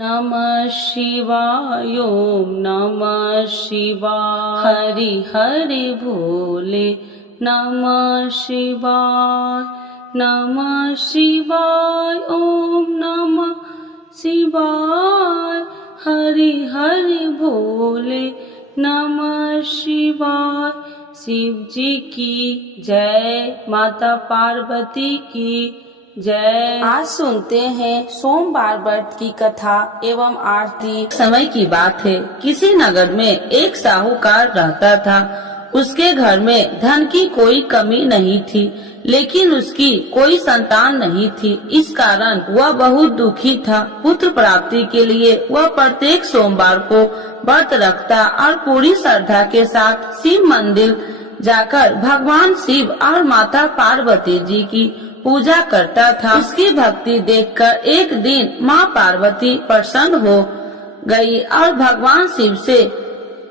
नमः शिवाय ओम नमः शिवाय हरि हरि भोले नमः शिवाय ओम नमः शिवाय हरि हरि भोले नमः शिवाय। शिव जी की जय, माता पार्वती की जय। आज सुनते हैं सोमवार व्रत की कथा एवं आरती। समय की बात है, किसी नगर में एक साहूकार रहता था। उसके घर में धन की कोई कमी नहीं थी, लेकिन उसकी कोई संतान नहीं थी। इस कारण वह बहुत दुखी था। पुत्र प्राप्ति के लिए वह प्रत्येक सोमवार को व्रत रखता और पूरी श्रद्धा के साथ शिव मंदिर जाकर भगवान शिव और माता पार्वती जी की पूजा करता था। उसकी भक्ति देखकर एक दिन माँ पार्वती प्रसन्न हो गई और भगवान शिव से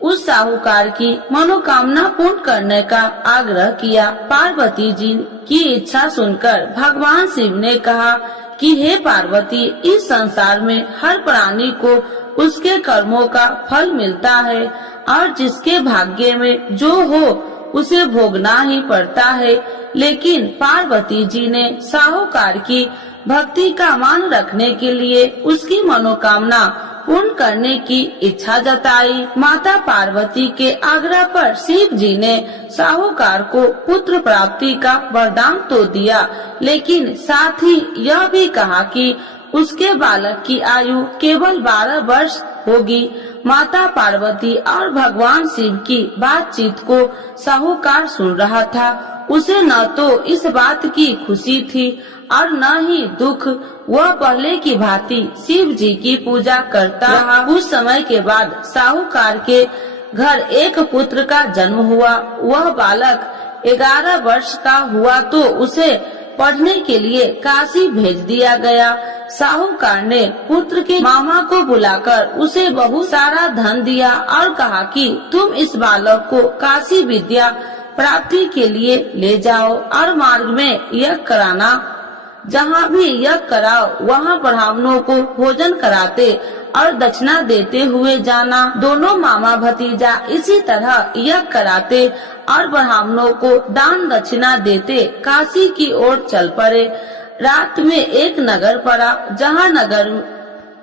उस साहूकार की मनोकामना पूर्ण करने का आग्रह किया। पार्वती जी की इच्छा सुनकर भगवान शिव ने कहा कि हे पार्वती, इस संसार में हर प्राणी को उसके कर्मों का फल मिलता है और जिसके भाग्य में जो हो उसे भोगना ही पड़ता है। लेकिन पार्वती जी ने साहूकार की भक्ति का मान रखने के लिए उसकी मनोकामना पूर्ण करने की इच्छा जताई। माता पार्वती के आग्रह पर शिव जी ने साहूकार को पुत्र प्राप्ति का वरदान तो दिया, लेकिन साथ ही यह भी कहा कि उसके बालक की आयु केवल 12 वर्ष होगी। माता पार्वती और भगवान शिव की बातचीत को साहूकार सुन रहा था। उसे न तो इस बात की खुशी थी और न ही दुख। वह पहले की भांति शिव जी की पूजा करता रहा। कुछ समय के बाद साहूकार के घर एक पुत्र का जन्म हुआ। वह बालक 11 वर्ष का हुआ तो उसे पढ़ने के लिए काशी भेज दिया गया। साहूकार ने पुत्र के मामा को बुलाकर उसे बहुत सारा धन दिया और कहा कि तुम इस बालक को काशी विद्या प्राप्ति के लिए ले जाओ और मार्ग में यज्ञ कराना। जहाँ भी यज्ञ कराओ वहाँ ब्राह्मणों को भोजन कराते और दक्षिणा देते हुए जाना। दोनों मामा भतीजा इसी तरह यज्ञ कराते और ब्राह्मणों को दान दक्षिणा देते काशी की ओर चल पड़े। रात में एक नगर पड़ा, जहाँ नगर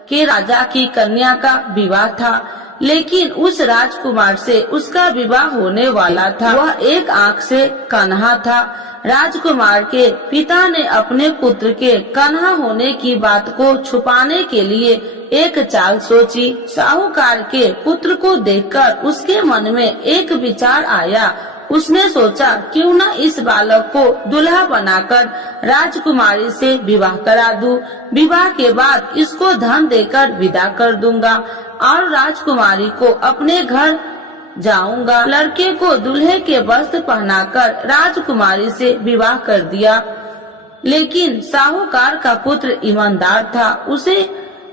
के राजा की कन्या का विवाह था, लेकिन उस राजकुमार से उसका विवाह होने वाला था। वह एक आंख से कन्हा था। राजकुमार के पिता ने अपने पुत्र के कन्हा होने की बात को छुपाने के लिए एक चाल सोची। साहूकार के पुत्र को देखकर उसके मन में एक विचार आया। उसने सोचा क्यों न इस बालक को दुल्हा बनाकर राजकुमारी से विवाह करा दूं। विवाह के बाद इसको धन देकर विदा कर दूंगा और राजकुमारी को अपने घर जाऊंगा। लड़के को दूल्हे के वस्त्र पहनाकर राजकुमारी से विवाह कर दिया। लेकिन साहूकार का पुत्र ईमानदार था। उसे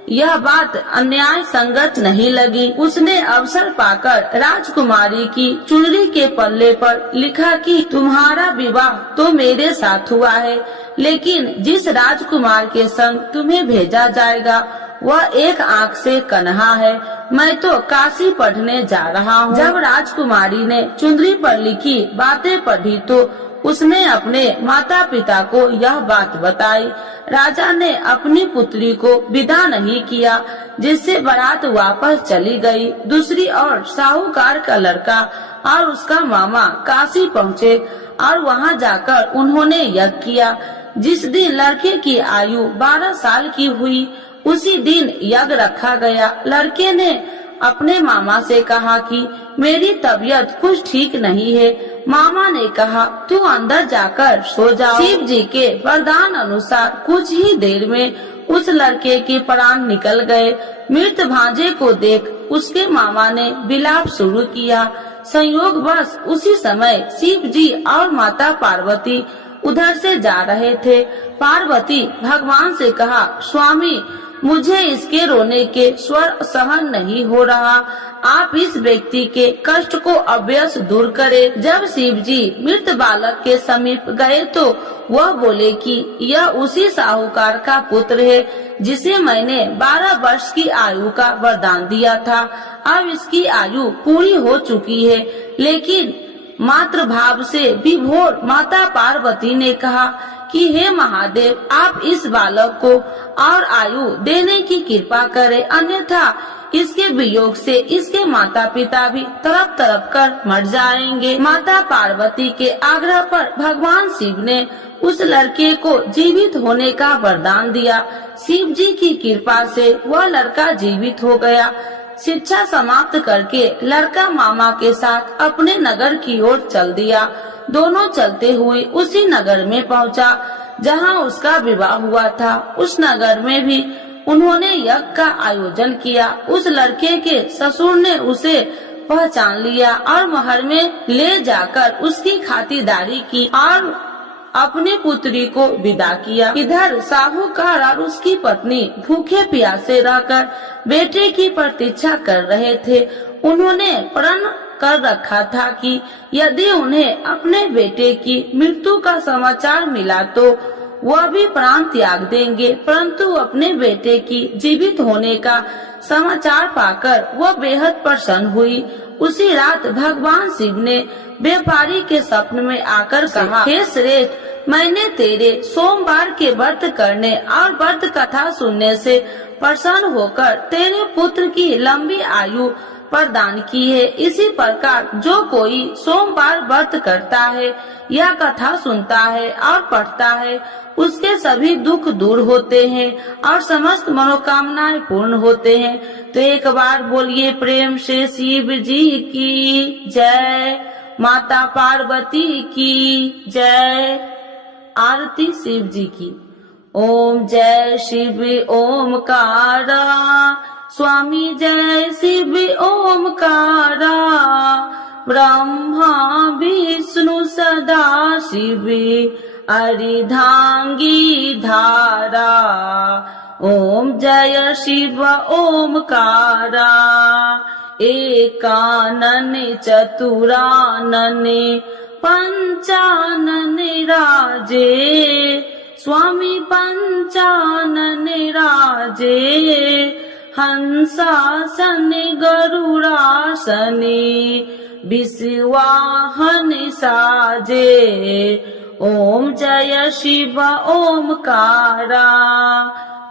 यह बात अन्याय संगत नहीं लगी। उसने अवसर पाकर राजकुमारी की चुनरी के पल्ले पर लिखा कि तुम्हारा विवाह तो मेरे साथ हुआ है, लेकिन जिस राजकुमार के संग तुम्हें भेजा जाएगा वह एक आंख से कन्हा है। मैं तो काशी पढ़ने जा रहा हूँ। जब राजकुमारी ने चुनरी पर लिखी बातें पढ़ी तो उसने अपने माता पिता को यह बात बताई। राजा ने अपनी पुत्री को विदा नहीं किया, जिससे बारात वापस चली गई। दूसरी ओर साहूकार का लड़का और उसका मामा काशी पहुँचे और वहाँ जाकर उन्होंने यज्ञ किया। जिस दिन लड़के की आयु 12 साल की हुई, उसी दिन यज्ञ रखा गया। लड़के ने अपने मामा से कहा कि मेरी तबीयत कुछ ठीक नहीं है। मामा ने कहा तू अंदर जाकर सो जाओ। शिव जी के वरदान अनुसार कुछ ही देर में उस लड़के के प्राण निकल गए। मृत भांजे को देख उसके मामा ने विलाप शुरू किया। संयोगवश उसी समय शिव जी और माता पार्वती उधर से जा रहे थे। पार्वती भगवान से कहा स्वामी, मुझे इसके रोने के स्वर सहन नहीं हो रहा। आप इस व्यक्ति के कष्ट को अवश्य दूर करें। जब शिव जी मृत बालक के समीप गए तो वह बोले कि यह उसी साहूकार का पुत्र है जिसे मैंने 12 वर्ष की आयु का वरदान दिया था। अब इसकी आयु पूरी हो चुकी है। लेकिन मातृभाव से विभोर माता पार्वती ने कहा कि हे महादेव, आप इस बालक को और आयु देने की कृपा करें, अन्यथा इसके वियोग से इसके माता पिता भी तड़प तड़प कर मर जाएंगे। माता पार्वती के आग्रह पर भगवान शिव ने उस लड़के को जीवित होने का वरदान दिया। शिव जी की कृपा से वह लड़का जीवित हो गया। शिक्षा समाप्त करके लड़का मामा के साथ अपने नगर की ओर चल दिया। दोनों चलते हुए उसी नगर में पहुंचा जहां उसका विवाह हुआ था। उस नगर में भी उन्होंने यज्ञ का आयोजन किया। उस लड़के के ससुर ने उसे पहचान लिया और महल में ले जाकर उसकी खातिरदारी की और अपनी पुत्री को विदा किया। इधर साहूकार और उसकी पत्नी भूखे प्यासे रहकर बेटे की प्रतीक्षा कर रहे थे। उन्होंने प्रण कर रखा था कि यदि उन्हें अपने बेटे की मृत्यु का समाचार मिला तो वह भी प्राण त्याग देंगे, परंतु अपने बेटे की जीवित होने का समाचार पाकर वह बेहद प्रसन्न हुई। उसी रात भगवान शिव ने व्यापारी के स्वप्न में आकर कहा, हे श्रेष्ठ, मैंने तेरे सोमवार के व्रत करने और व्रत कथा सुनने से प्रसन्न होकर तेरे पुत्र की लंबी आयु प्रदान की है। इसी प्रकार जो कोई सोमवार व्रत करता है या कथा सुनता है और पढ़ता है, उसके सभी दुख दूर होते हैं और समस्त मनोकामनाएं पूर्ण होते हैं। तो एक बार बोलिए प्रेम से शिव जी की जय, माता पार्वती की जय। आरती शिव जी की। ओम जय शिव ओमकारा, स्वामी जय शिव ओमकारा, ब्रह्मा विष्णु सदा शिव अर्धांगी धारा। ओम जय शिव ओमकारा, एकानन चतुरानन पंचानन राजे, स्वामी पंचानन राजे, हंसासन गरुड़ासन विश्वाहन साजे। ओम जय शिव ओमकारा,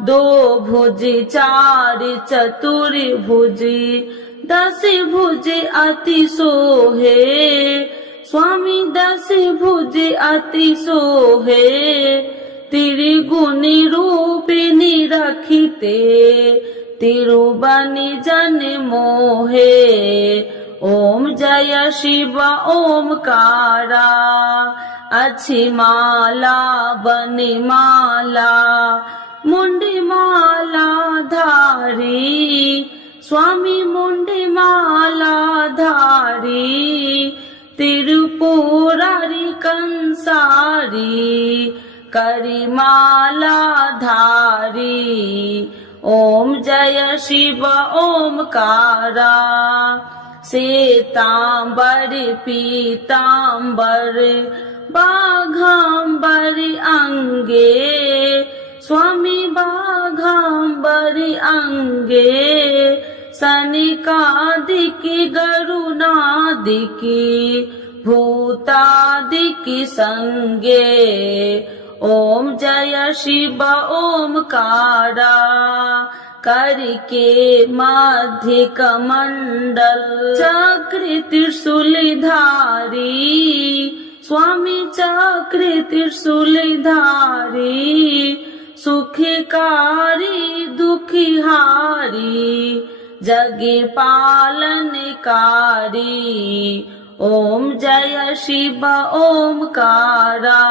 दो भुज चार चतुर्भुज, 10 भुज अति सोहे, स्वामी 10 भुज अति सोहे, त्रिगुण रूपिणी रखिते, तिरुबनि जन मोहे। ओम जय शिव ओमकारा, अच्छी माला बनि माला, मुंडी माला धारी, स्वामी मुंडी माला धारी, त्रिपुरारी कंसारी, करी माला धारी। ओम जय शिव ओमकारा, श्वेतांबर पीतांबर बाघांबर अंगे, स्वामी बाघांबर अंगे, सनिकादिकी गरुणादिकी भूतादिकी संगे। ओम जय शिव ओमकारा, करके मध्य कमंडल चक्र त्रिशूल धारी, स्वामी चक्र त्रिशूल धारी, सुखकारी दुखिहारी, जग पालनकारी। ओम जय शिव ओमकारा,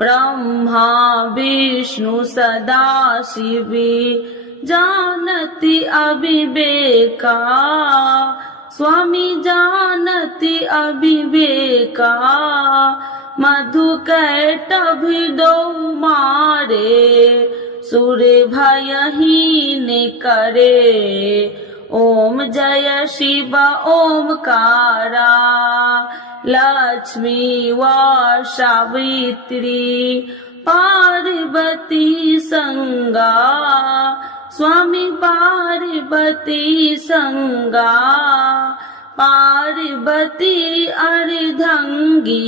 ब्रह्मा विष्णु सदा शिव जानति अविवेका, स्वामी जानति अविवेका, मधु कैटभ दो मारे, सुर भयहीन करे। ओम जय शिव ओमकारा, लक्ष्मी व सावित्री पार्वती संगा, स्वामी पार्वती संगा, पार्वती अर्धंगी,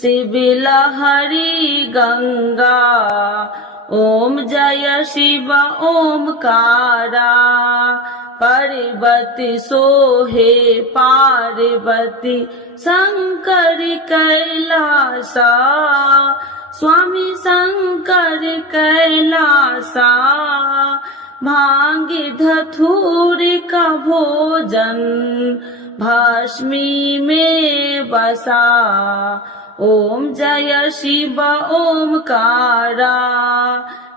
शिव लहरी गंगा। ओम जय शिव ओमकारा, पार्वती सोहे पार्वती शंकर कैलासा, स्वामी शंकर कैलासा। भांगे धतूर का भोजन भस्मी में बसा। ओम जय शिव ओमकारा,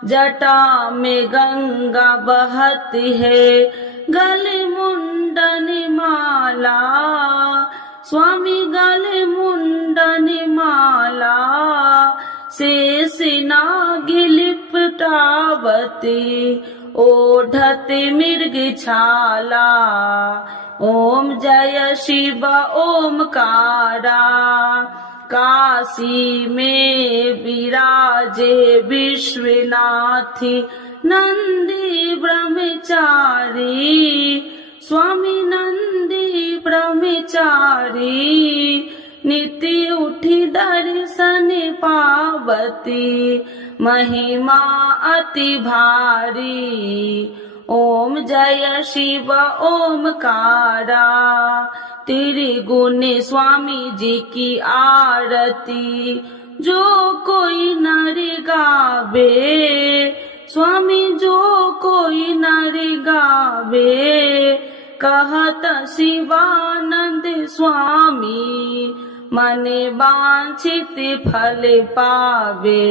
जटा में गंगा बहती है, गले मुंडन माला, स्वामी गले मुंडन माला। शेष नाग लिपटावती, ओढ़ते मृग छाला। ओम जय शिव ओमकारा, काशी में विराजे विश्वनाथी नंदी ब्रह्मचारी, स्वामी नंदी ब्रह्मचारी। नित्य उठी दर्शन पावती, महिमा अति भारी। ओम जय शिव ओमकारा, त्रिगुण स्वामी जी की आरती जो कोई नर गावे, स्वामी जो कोई नर गावे। कहत शिवानंद स्वामी, मन वांछित फल पावे।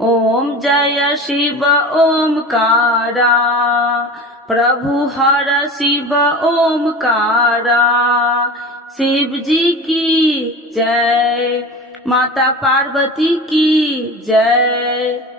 ओम जय शिव ओमकारा, प्रभु हर शिव ओमकारा। शिव जी की जय, माता पार्वती की जय।